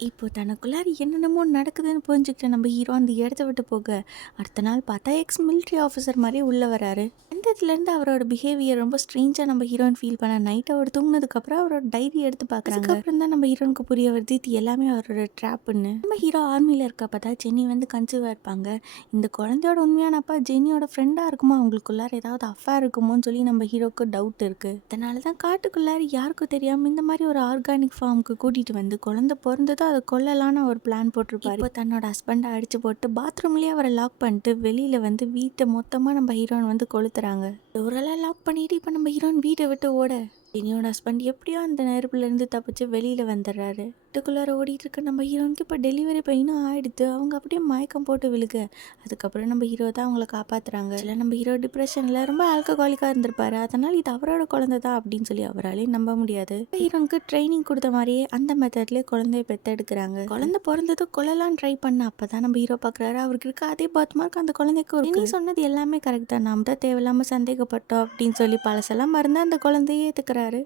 இப்போ தனக்குள்ளார என்னென்னமோ நடக்குதுன்னு புரிஞ்சுக்கிட்ட நம்ம ஹீரோ அந்த இடத்த விட்டு போக, அடுத்த நாள் பார்த்தா எக்ஸ் மிலிட்ரி ஆஃபீஸர் மாரியே உள்ள வராரு. அந்த இடத்துலேருந்து அவரோட பிஹேவியர் ரொம்ப ஸ்ட்ரேஞ்சா நம்ம ஹீரோயின் ஃபீல் பண்ண நைட் அவர் தூங்குனதுக்கப்புறம் அவரோட டைரி எடுத்து பார்க்குறாங்க. அதுக்கப்புறம் தான் நம்ம ஹீரோனுக்கு புரிய வருது இது எல்லாமே அவரோட ட்ராப்புன்னு. நம்ம ஹீரோ ஆர்மியில் இருக்கப்ப தான் ஜெனி வந்து கன்சீவாக இருப்பாங்க. இந்த குழந்தையோட உண்மையான அப்பா ஜெனியோட ஃப்ரெண்டாக இருக்குமோ, அவங்களுக்குள்ளார ஏதாவது அஃபேர் இருக்குமோன்னு சொல்லி நம்ம ஹீரோக்கு டவுட் இருக்குது. அதனால தான் காட்டுக்குள்ளார யாருக்கும் தெரியாமல் இந்த மாதிரி ஒரு ஆர்கானிக் ஃபார்முக்கு கூட்டிகிட்டு வந்து குழந்தை பிறந்ததும் அதை கொல்லலான்னு ஒரு பிளான் போட்டிருப்பாரு. இப்போ தன்னோட ஹஸ்பண்டை அடிச்சு போட்டு பாத்ரூம்லேயே அவரை லாக் பண்ணிட்டு வெளியில் வந்து வீட்டை மொத்தமாக நம்ம ஹீரோயின் வந்து கொளுத்துறாங்க. டோரெல்லாம் லாக் பண்ணிட்டு இப்போ நம்ம ஹீரோயின் வீட்டை விட்டு ஓட ஜெனியோட ஹஸ்பண்ட் எப்படியோ அந்த நெருப்புலேருந்து தப்பிச்சு வெளியில் வந்துடுறாரு. வீட்டுக்குள்ளார ஓடிட்டு இருக்க நம்ம ஹீரோனுக்கு இப்போ டெலிவரி பெயினும் ஆயிடுது. அவங்க அப்படியே மயக்கம் போட்டு விழுக அதுக்கப்புறம் நம்ம ஹீரோ தான் அவங்கள காப்பாற்றுறாங்க. இல்லை நம்ம ஹீரோ டிப்ரெஷனில் ரொம்ப ஆல்கஹாலிக்காக இருந்திருப்பாரு. அதனால் இது அவரோட குழந்தை தான் அப்படின்னு சொல்லி அவராலே நம்ப முடியாது. ஹீரோனுக்கு ட்ரைனிங் கொடுத்த மாதிரியே அந்த மெத்தட்லேயே குழந்தைய பெற்றெடுக்கிறாங்க. குழந்தை பிறந்ததும் கொல்லலாம் ட்ரை பண்ண அப்போ தான் நம்ம ஹீரோ பார்க்குறாரு அவருக்கு இருக்க அதே பாத் மார்க் அந்த குழந்தைக்கும் இருக்கு. நீ சொன்னது எல்லாமே கரெக்ட் தான், நாம் தான் தேவையில்லாமல் சந்தேகப்பட்டோம் அப்படின்னு சொல்லி பழசெல்லாம் மறந்து அந்த குழந்தையே ஏற்றுக்கிறாரு.